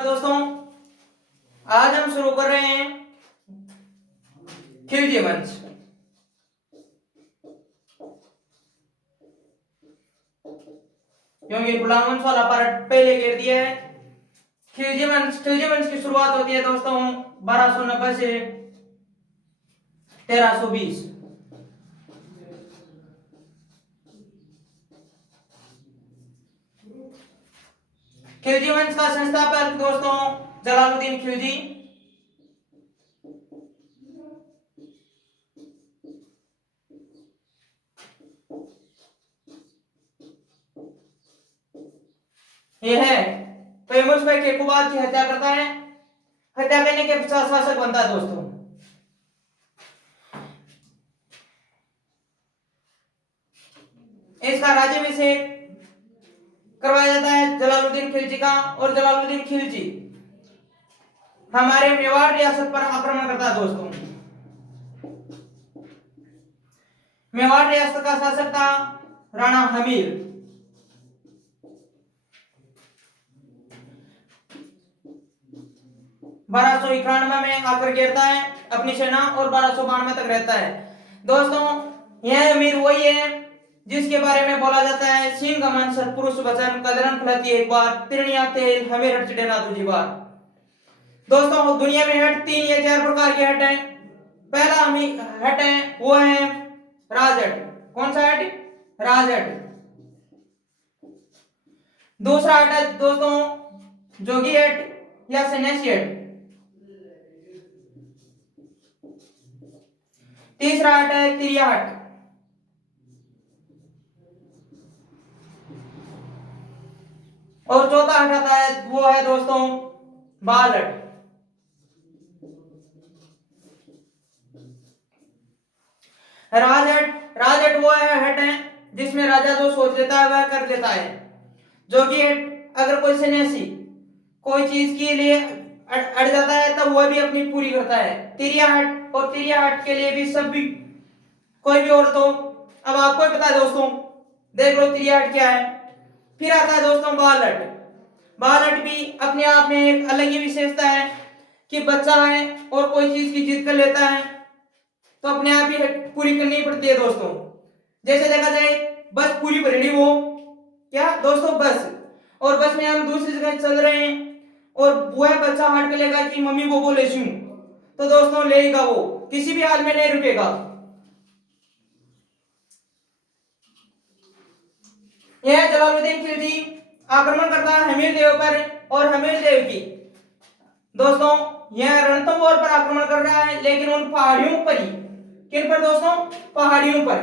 दोस्तों, आज हम शुरू कर रहे हैं खिलजी वंश। क्योंकि गुलाम वंश वाला पार्ट पहले कर दिया है। खिलजी वंश की शुरुआत होती है दोस्तों 1290 से 1320। खिलजी वंश का संस्थापक दोस्तों जलालुद्दीन खिलजी। यह है तैमूर भाई केकुबाद की हत्या करता है। हत्या करने के पश्चात शासक बनता है दोस्तों। इसका राज्याभिषेक करवाया जाता है जलालुद्दीन खिलजी का। और जलालुद्दीन खिलजी हमारे मेवाड़ रियासत पर आक्रमण करता है दोस्तों। मेवाड़ रियासत का शासक था राणा हमीर। 1291 में आकर गिरता है अपनी सेना और 1292 तक रहता है दोस्तों। यह अमीर वही है जिसके बारे में बोला जाता है सिंह गमन सत्पुरुष वचन कदरन फलती एक बार तिरनिया तेल हमें हट चढ़ेना दूसरी बार। दोस्तों दुनिया में हट 3 या 4 प्रकार के हट है। पहला हट है वो है राजहट। कौन सा हट? राजहट। दूसरा हट है दोस्तों जोगी हट या सन्यासी हट। तीसरा हट है तिरिया हट। और चौथा हट आता है वो है दोस्तों बाल हट। राजहट वो हट है जिसमें राजा जो सोच लेता है वह कर लेता है। जोगी हट अगर कोई सन्यासी कोई चीज के लिए अड़ जाता है तब वह भी अपनी पूरी करता है। तिरिया हट और तिरिया हट के लिए भी सब भी कोई भी औरत हो। अब आपको ही पता है दोस्तों, देख लो तिरिया हट क्या है। फिर आता है दोस्तों बाल हट। बाल हट भी अपने आप में एक अलग ही विशेषता है कि बच्चा है और कोई चीज की जिद कर लेता है तो अपने आप ही पूरी करनी पड़ती है दोस्तों। जैसे देखा जाए बस पूरी भरनी हो क्या दोस्तों बस, और बस में हम दूसरी जगह चल रहे हैं और वह बच्चा हट के लेगा कि मम्मी को बोले तो दोस्तों लेगा, वो किसी भी हाल में नहीं रुकेगा। यह जलालुद्दीन खिलजी आक्रमण करता है हमीर देव पर और हमीर देव की दोस्तों यह रणथंभौर पर आक्रमण कर रहा है लेकिन उन पहाड़ियों पर ही। किन पर दोस्तों? पहाड़ियों पर।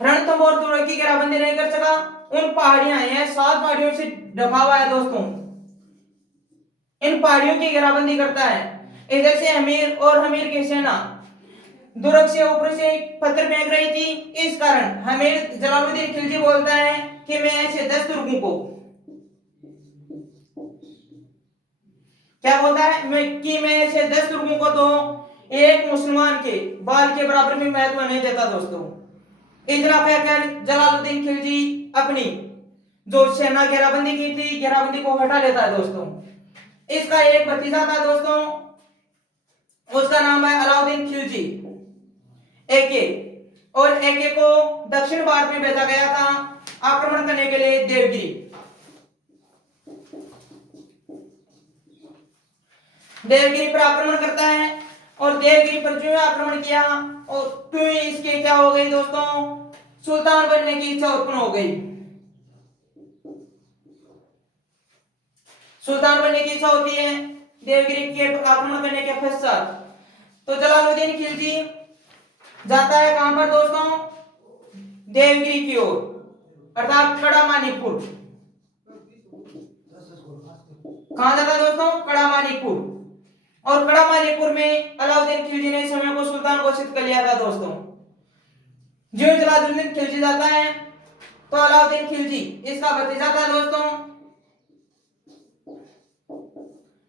रणथंभौर दुर्ग की घेराबंदी नहीं कर सका। उन पहाड़ियां हैं 7 पहाड़ियों से ढका हुआ है दोस्तों। इन पहाड़ियों की घेराबंदी करता है। इधर से हमीर और हमीर की सेना दुर्ग से ऊपर से पत्थर फेंक रही थी। इस कारण हमीर जलालुद्दीन खिलजी बोलता है कि मैं ऐसे 10 दुर्गों को क्या बोलता है मैं ऐसे 10 दुर्गों को तो एक मुसलमान के बाल के बराबर भी महत्व नहीं देता दोस्तों। इतना कहकर जलालुद्दीन खिलजी अपनी जो सेना घेराबंदी की थी घेराबंदी को हटा लेता है दोस्तों। इसका एक भतीजा था दोस्तों, उसका नाम है अलाउद्दीन खिलजी एके। और एके को दक्षिण भारत में भेजा गया था आक्रमण करने के लिए देवगिरी पर आक्रमण करता है। और देवगिरी पर जो आक्रमण किया और तो इसके क्या हो गई दोस्तों, सुल्तान बनने की इच्छा उत्पन्न हो गई। सुल्तान बनने की इच्छा होती है देवगिरी के आक्रमण करने के पश्चात। तो जलालुद्दीन खिलजी जाता है कहां पर दोस्तों? देवगिरी की ओर अर्थात कड़ामानीपुर। कहां जाता है दोस्तों? कड़ामानीपुर। और कड़ामानीपुर में अलाउद्दीन खिलजी ने समय को सुल्तान घोषित कर लिया था दोस्तों। जो जलालुद्दीन खिलजी जाता है तो अलाउद्दीन खिलजी इसका भतीजा था दोस्तों,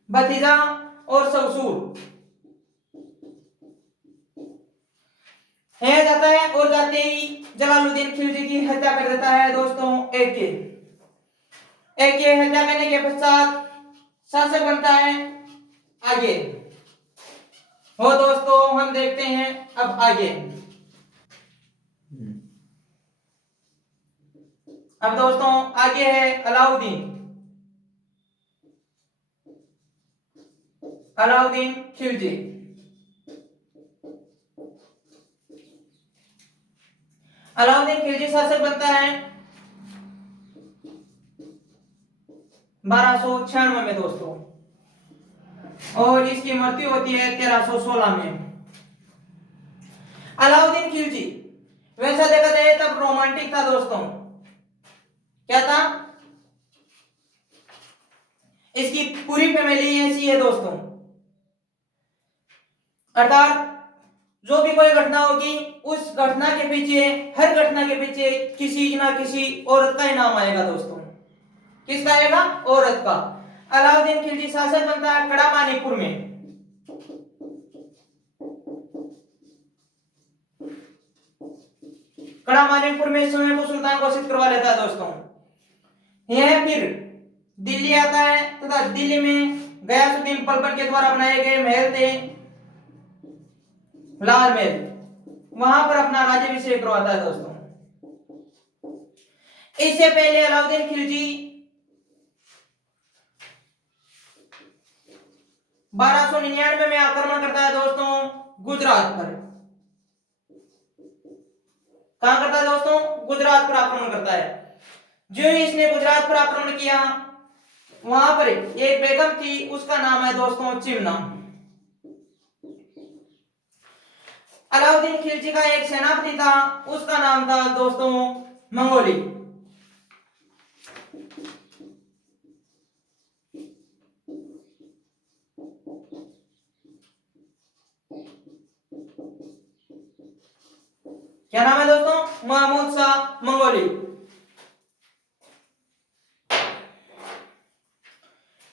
भतीजा और ससुर है जाता है। और जाते ही जलालुद्दीन खिलजी की हत्या कर देता है दोस्तों एक के हत्या करने के पश्चात शासक बनता है आगे। हो दोस्तों हम देखते हैं अब आगे। अब दोस्तों आगे है अलाउद्दीन खिलजी। अलाउद्दीन खिलजी शासक बनता है 1296 में दोस्तों, और इसकी मृत्यु होती है 1316 में। अलाउद्दीन खिलजी वैसा देखा जाए तब रोमांटिक था दोस्तों। क्या था? इसकी पूरी फैमिली ऐसी है दोस्तों, अर्थात जो भी कोई घटना होगी उस घटना के पीछे, हर घटना के पीछे किसी ना किसी औरत का ही नाम आएगा दोस्तों। किसका आएगा? औरत का। अलाउद्दीन खिलजी शासक बनता है कड़ामानीपुर में। कड़ामानीपुर में स्वयं को सुल्तान घोषित करवा लेता है दोस्तों। यह फिर दिल्ली आता है तथा दिल्ली में गयासुद्दीन पलबन के द्वारा बनाए गए महल थे लाल महल, वहां पर अपना राज्याभिषेक करवाता है दोस्तों। इससे पहले अलाउद्दीन खिलजी 1299 में आक्रमण करता है दोस्तों गुजरात पर। कहां करता है दोस्तों? गुजरात पर आक्रमण करता है। जो इसने गुजरात पर आक्रमण किया, वहां पर एक बेगम थी, उसका नाम है दोस्तों चिमना। अलाउद्दीन खिलजी का एक सेनापति था, उसका नाम था दोस्तों मंगोली। क्या नाम है दोस्तों? महमूद शाह मंगोली।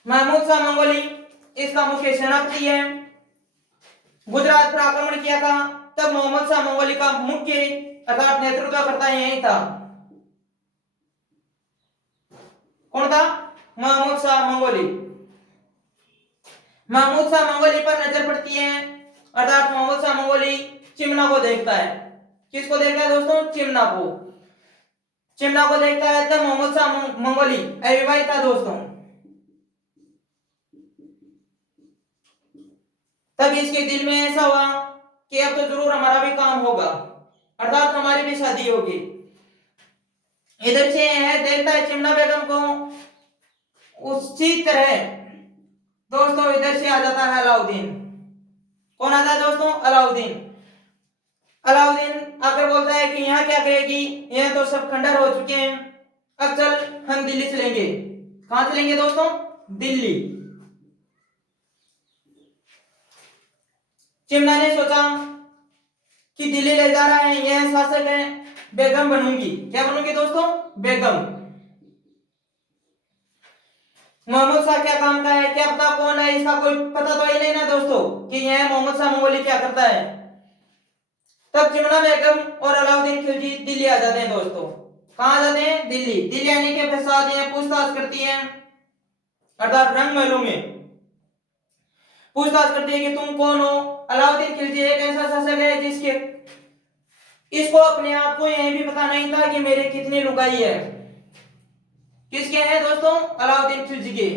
महमूद शाह मंगोली इसका मुख्य सेनापति है। गुजरात पर आक्रमण किया था तब मोहम्मद शाह मंगोली का मुख्य अर्थात नेतृत्व करता यही था। कौन था? महमूद शाह मंगोली। महमूद शाह मंगोली पर नजर पड़ती है, अर्थात महमूद शाह मंगोली चिमना को देखता है। किसको देखता है दोस्तों? चिमना को। चिमना को देखता है तब मोहम्मद शाह मंगोली अविवाहित था दोस्तों। तब इसके दिल में ऐसा हुआ कि अब तो जरूर हमारा भी काम होगा, अर्थात हमारी भी शादी होगी। इधर से है देखता है चिमना बेगम को, उसी तरह दोस्तों इधर से आ जाता है अलाउद्दीन। कौन आता है दोस्तों? अलाउद्दीन। अलाउद्दीन आकर बोलता है कि यहाँ क्या करेगी, यहाँ तो सब खंडर हो चुके हैं, अब चल हम दिल्ली चलेंगे। कहां चलेंगे दोस्तों? दिल्ली। चिमना ने सोचा कि दिल्ली ले जा रहा है, यह शासक है, बेगम बनूंगी। क्या बनूंगी दोस्तों? बेगम। मोहम्मद शाह क्या काम का है, क्या पता कौन है, इसका कोई पता तो ही नहीं ना दोस्तों कि यह मोहम्मद शाह मंगोली क्या करता है। तब चिमना बेगम और अलाउद्दीन खिलजी दिल्ली आ जाते हैं दोस्तों। कहां जाते हैं? दिल्ली। दिल्ली आने के पश्चात यह पूछताछ करती हैं, अर्थात रंग महलों में पूछताछ करती है कि तुम कौन हो। अलाउद्दीन खिलजी एक ऐसा शासक है जिसके इसको अपने आप को यह भी पता नहीं था कि मेरे कितनी लुगाई है। किसके हैं दोस्तों? अलाउद्दीन खिलजी के।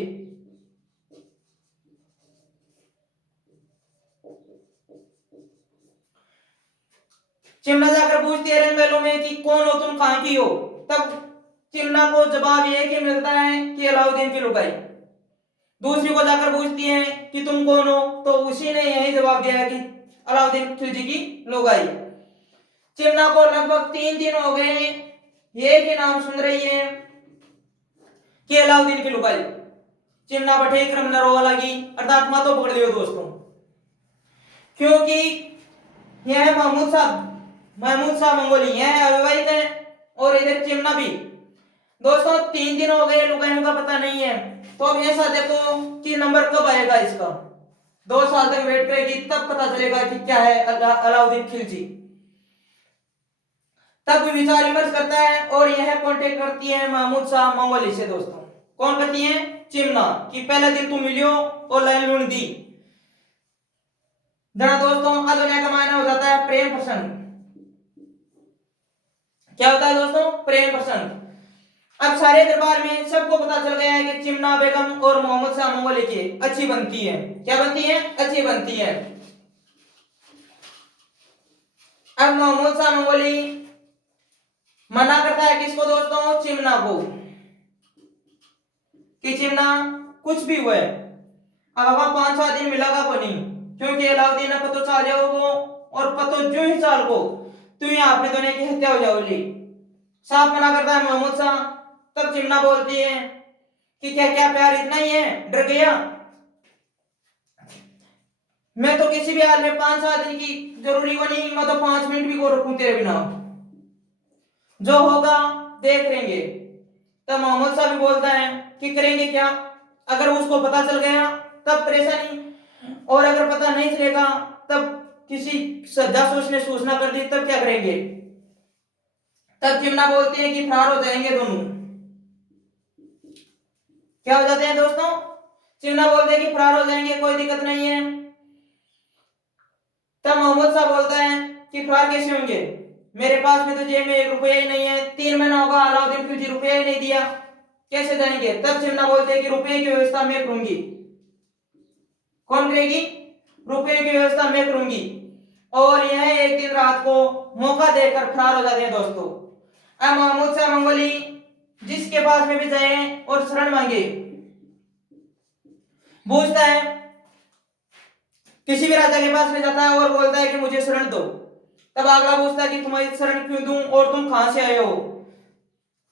चिमना जाकर पूछती है रंग महलों में कि कौन हो तुम, कहां की हो। तब चिमना को जवाब यह कि मिलता है कि अलाउद्दीन की लुगाई। दूसरी को जाकर पूछती है कि तुम कौन हो, तो उसी ने यही जवाब दिया कि अलाउद्दीन खिलजी की लुगाई। चिमना को लगभग 3 दिन हो गए एक ही नाम सुन रही है कि अलाउद्दीन की लुगाई। चिमना बठे क्रम न रोवा लगी, अर्थात मातो पकड़ लियो दोस्तों, क्योंकि यह महमूद शाह मंगोली यह अविवाहित है और इधर चिमना भी। दोस्तों 3 दिन हो गए, लुगाइयों का पता नहीं है। तो अब ऐसा देखो कि नंबर कब आएगा इसका। 2 साल तक वेट करेगी तब पता चलेगा कि क्या है अलाउद्दीन खिलजी। तब विचार विमर्श करता है और यह कांटेक्ट करती है महमूद शाह मंगोली से दोस्तों। कौन करती है? चिमना, कि पहले दिन तुम मिलियो और लाइन लूण दी। जरा दोस्तों अदुनिया का मायना हो जाता है प्रेम प्रसंग। क्या होता है दोस्तों? प्रेम प्रसंग। अब सारे दरबार में सबको पता चल गया है कि चिमना बेगम और मोहम्मद शाह मंगोली की अच्छी बनती है। क्या बनती है? अच्छी बनती है। अब मोहम्मद शाह मंगोली मना करता है किसको दोस्तों? चिमना को, कि चिमना कुछ भी हुए अब वहां 5-6 दिन मिलेगा को नहीं, क्योंकि अलाउद्दीन ने पतो चाल जाओगो और पतो जो ही चाल को तो यहाँ अपने दोनों की हत्या हो जाओगी। साफ मना करता है मोहम्मद शाह। तब चिमना बोलती है कि क्या क्या प्यार इतना ही है, डर गया? मैं तो किसी भी हाल में 5-7 दिन की जरूरी को नहीं, मैं तो 5 मिनट भी को रुकूं तेरे बिना, जो होगा देख लेंगे। तब मोहम्मद शाह भी बोलता है कि करेंगे क्या? अगर उसको पता चल गया तब परेशानी, और अगर पता नहीं चलेगा तब किसी जासूस ने सूचना कर दी तब क्या करेंगे? तब चिमना बोलते हैं कि फरार हो जाएंगे दोनों। क्या हो जाते हैं दोस्तों? चिमना बोलते हैं कि फरार हो जाएंगे, कोई दिक्कत नहीं है। तब मोहम्मद शाह बोलता है कि फरार कैसे होंगे? मेरे पास में तो जेब में 1 रुपया ही नहीं है, 3 महीना होगा अलाउद्दीन खिलजी रुपया ही नहीं दिया, कैसे जाएंगे? तब चिमना बोलते हैं कि रुपये की व्यवस्था मैं करूंगी। कौन करेगी? रुपये की व्यवस्था मैं करूंगी। और यह एक दिन रात को मौका देकर फरार हो जाते हैं दोस्तों। अब महमूद शाह मंगोली जिसके पास में भी जाए और शरण मांगे, पूछता है, किसी भी राजा के पास में जाता है और बोलता है कि मुझे शरण दो, तब अगला पूछता है कि तुम्हारी शरण क्यों दूं और तुम कहां से आए हो?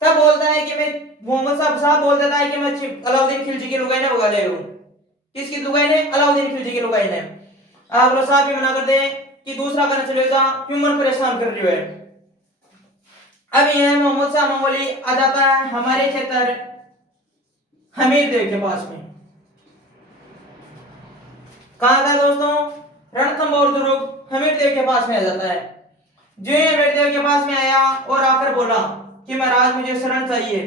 तब बोलता है कि मैं, मोहम्मद साहब बोल देता है कि मैं अलाउद्दीन खिलजी की लुगाई ने भगा ले हूं। किसकी लुगाई ने? अलाउद्दीन खिलजी की लुगाई ने। अगला साहब भी मना कर दे कि दूसरा करना चले जा, क्यों मन परेशान कर रही है। अब यह मोहम्मद शाह मंगोली आ जाता है हमारे क्षेत्र हमीर देव के पास में। कहा था दोस्तों? रणथंभौर दुर्ग हमीर देव के पास में आ जाता है। जो ही हमीर देव के पास में आया और आकर बोला कि महाराज मुझे शरण चाहिए,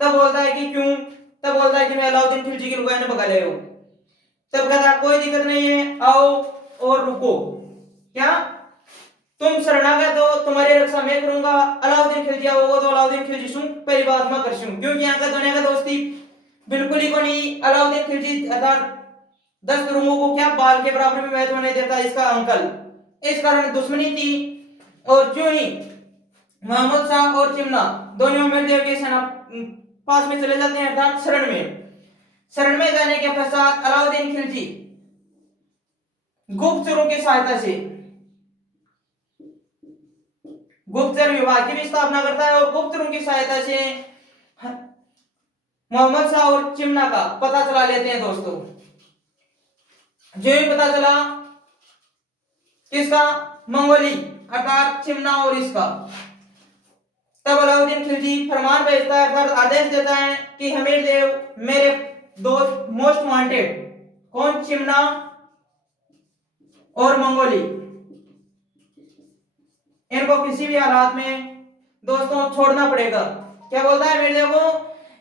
तब बोलता है कि क्यों? तब बोलता है कि मैं अलाउद्दीन खिलजी की लुगाई ने भगा ले हूं। तब कहता कोई दिक्कत नहीं है, आओ और रुको। क्या तुम शरणागत हो, तुम्हारी रक्षा मैं करूंगा, अलाउद्दीन खिलजी आओगे तो अलाउद्दीन खिलजी सुन पहली बात मैं कर सूं, क्योंकि यहाँ का दुनिया का दोस्ती बिल्कुल ही को नहीं। अलाउद्दीन खिलजी अर्थात 10 गुरुओं को क्या बाल के बराबर भी महत्व नहीं देता इसका अंकल, इस कारण दुश्मनी थी। और जो ही मोहम्मद शाह और चिमना दोनों अमीर के सेना पास में चले जाते हैं अर्थात शरण में। शरण में जाने के पश्चात अलाउद्दीन खिलजी गुप्तचरों की सहायता से गुप्तचर विभाग की भी स्थापना करता है और गुप्तचरों की सहायता से मोहम्मद शाह और चिमना का पता चला लेते हैं दोस्तों। जो ही पता चला किसका? मंगोली अर्थात चिमना और इसका। तब अलाउद्दीन खिलजी फरमान भेजता है अर्थात आदेश देता है कि हमीर देव मेरे दो मोस्ट वांटेड, कौन? चिमना और मंगोली, इनको किसी भी हालात में दोस्तों छोड़ना पड़ेगा। क्या बोलता है हमीर देव को?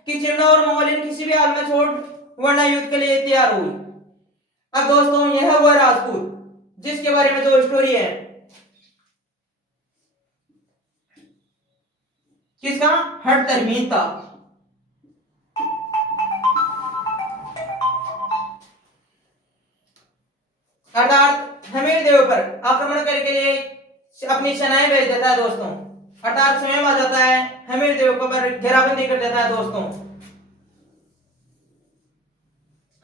कि चिमना और मंगोली किसी भी हाल में छोड़, वरना युद्ध के लिए तैयार हुई। अब दोस्तों यह हुआ राजपूत जिसके बारे में जो स्टोरी है, किसका? हट तरमीन का। अर्थात हमीर देव पर आक्रमण करने के लिए अपनी सेनाएं भेज देता है दोस्तों, अर्थात स्वयं आ जाता है हमीर देव को पर घेराबंदी कर देता है दोस्तों।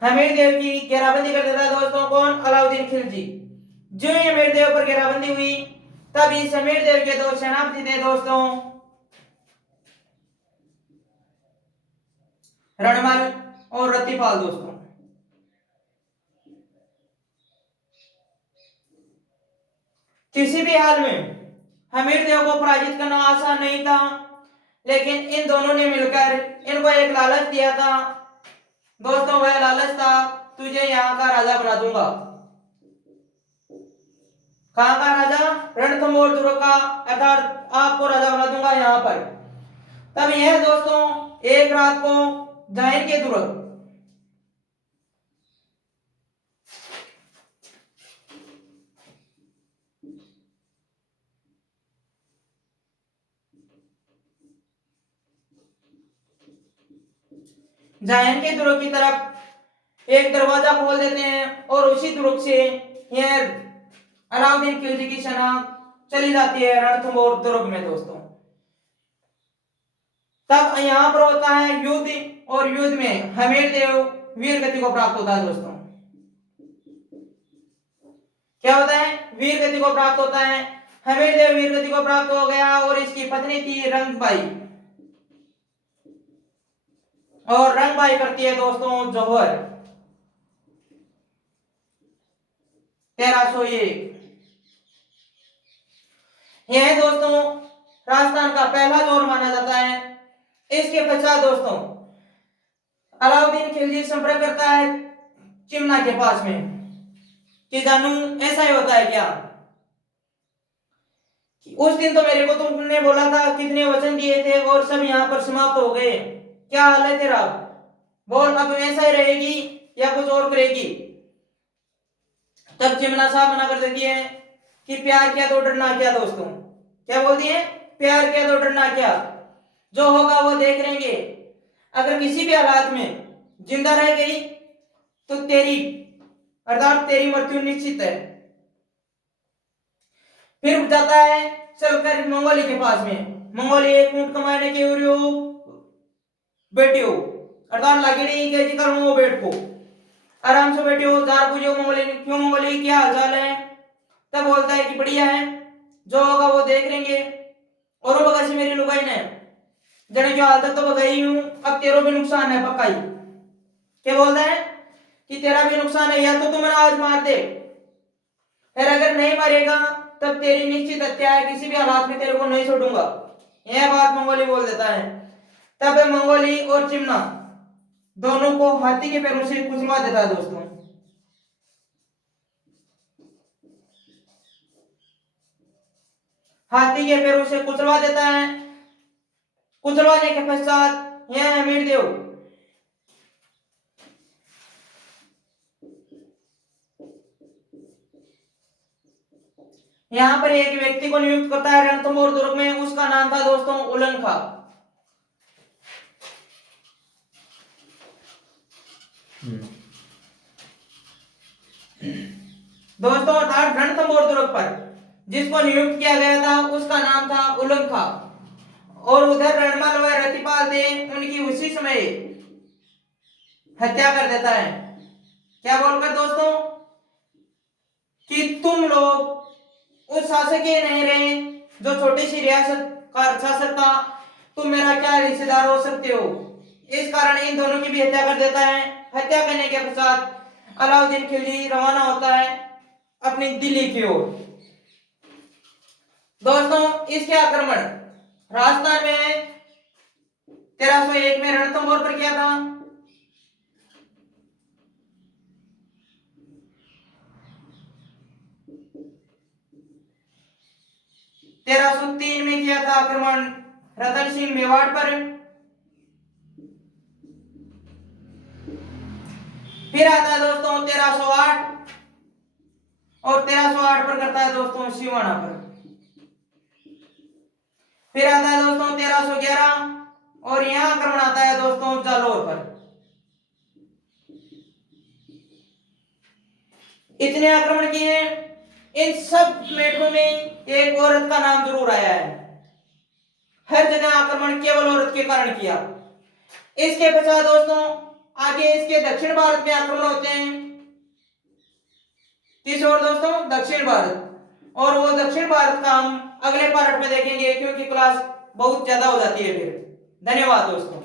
हमीर देव की घेराबंदी कर देता है दोस्तों, कौन? अलाउद्दीन खिलजी। जो ही हमीर देव पर घेराबंदी हुई तब इस हमीर देव के दो सेनापति थे दोस्तों, रणमल और रतिपाल दोस्तों। किसी भी हाल में हमीर देव को पराजित करना आसान नहीं था, लेकिन इन दोनों ने मिलकर इनको एक लालच दिया था दोस्तों। वह लालच था तुझे यहाँ का राजा बना दूंगा। कहाँ का राजा? रणथंभौर दुर्ग का, अर्थात आपको राजा बना दूंगा यहाँ पर। तब यह दोस्तों एक रात को जाइन के दुर्ग जायन के दुर्ग की तरफ एक दरवाजा खोल देते हैं और उसी दुर्ग से यह अलाउद्दीन खिलजी की सेना चली जाती है रणथंभौर दुर्ग में दोस्तों। तब यहाँ पर होता है युद्ध, और युद्ध में हमीरदेव वीर गति को प्राप्त होता है दोस्तों। क्या होता है? वीर गति को प्राप्त होता है। हमीरदेव वीर गति को प्राप्त हो गया और इसकी पत्नी थी रंगबाई, और रंगबाई करती है दोस्तों जौहर 1301। यह दोस्तों राजस्थान का पहला जोर माना जाता है। इसके पश्चात दोस्तों अलाउद्दीन खिलजी संपर्क करता है चिमना के पास में कि जानू ऐसा ही होता है क्या? उस दिन तो मेरे को तुमने बोला था, कितने वचन दिए थे और सब यहाँ पर समाप्त हो गए, क्या हाल है तेरा? बोल, अब ऐसा ही रहेगी या कुछ और करेगी? तब चिमना साहब मना कर देती है कि प्यार किया तो डरना क्या दोस्तों। क्या बोलती है? प्यार किया तो डरना क्या, जो होगा वो देख लेंगे। अगर किसी भी हालात में जिंदा रह गई तो तेरी अर्थात तेरी मृत्यु निश्चित है। फिर जाता है चलकर मंगोली के पास में। मंगोली एक ऊंट कमाने के बैठे हो, अर्थात लगड़ी के जिक्र हो, बैठ को आराम से बैठे हो। जार पूछो मंगोली, क्यों मंगोली क्या हाल चाल है? तब बोलता है कि बढ़िया है, जो होगा वो देख लेंगे। और वो बगा से मेरी लुगाई ने जने जो हाल तक तो बगाई हूं, अब तेरो भी नुकसान है पक्का ही। क्या बोलता है कि तेरा भी नुकसान है, या तो तुम आज मार दे, फिर अगर नहीं मारेगा तब तेरी निश्चित हत्या है, किसी भी हालात में तेरे को नहीं छोड़ूंगा। यह बात मंगोली बोल देता है। तब मंगोली और चिमना दोनों को हाथी के पैरों से कुचलवा देता है दोस्तों। हाथी के पैरों से कुचलवा देता है। कुचलवाने के पश्चात यह हमीरदेव यहाँ पर एक व्यक्ति को नियुक्त करता है रणथंभौर दुर्ग में। उसका नाम था दोस्तों उलन खां। दोस्तों रणथंभौर दुर्ग पर जिसको नियुक्त किया गया था उसका नाम था उलन खां, और उधर रणमल व रतिपाल थे, उनकी उसी समय हत्या कर देता है। क्या बोलकर दोस्तों कि तुम लोग उस शासक ही नहीं रहे जो छोटी सी रियासत का शासक था, तुम मेरा क्या रिश्तेदार हो सकते हो। इस कारण इन दोनों की भी हत्या कर देता है। हत्या करने के पश्चात अलाउद्दीन खिलजी रवाना होता है अपनी दिल्ली की ओर। दोस्तों इसके आक्रमण राजस्थान में 1301 में रणथंभौर पर किया था। 1303 में किया था आक्रमण रतन सिंह मेवाड़ पर। फिर आता है दोस्तों 1308, और 1308 पर करता है दोस्तों सिवाना पर। फिर आता है दोस्तों 1311, और यहां आक्रमण आता है दोस्तों जालौर पर। इतने आक्रमण किए हैं। इन सब मेटरों में एक औरत का नाम जरूर आया है। हर जगह आक्रमण केवल औरत के कारण किया। इसके पश्चात दोस्तों आगे इसके दक्षिण भारत में आक्रमण होते हैं। किस ओर दोस्तों? दक्षिण भारत। और वो दक्षिण भारत का हम अगले पार्ट में देखेंगे, क्योंकि क्लास बहुत ज्यादा हो जाती है फिर। धन्यवाद दोस्तों।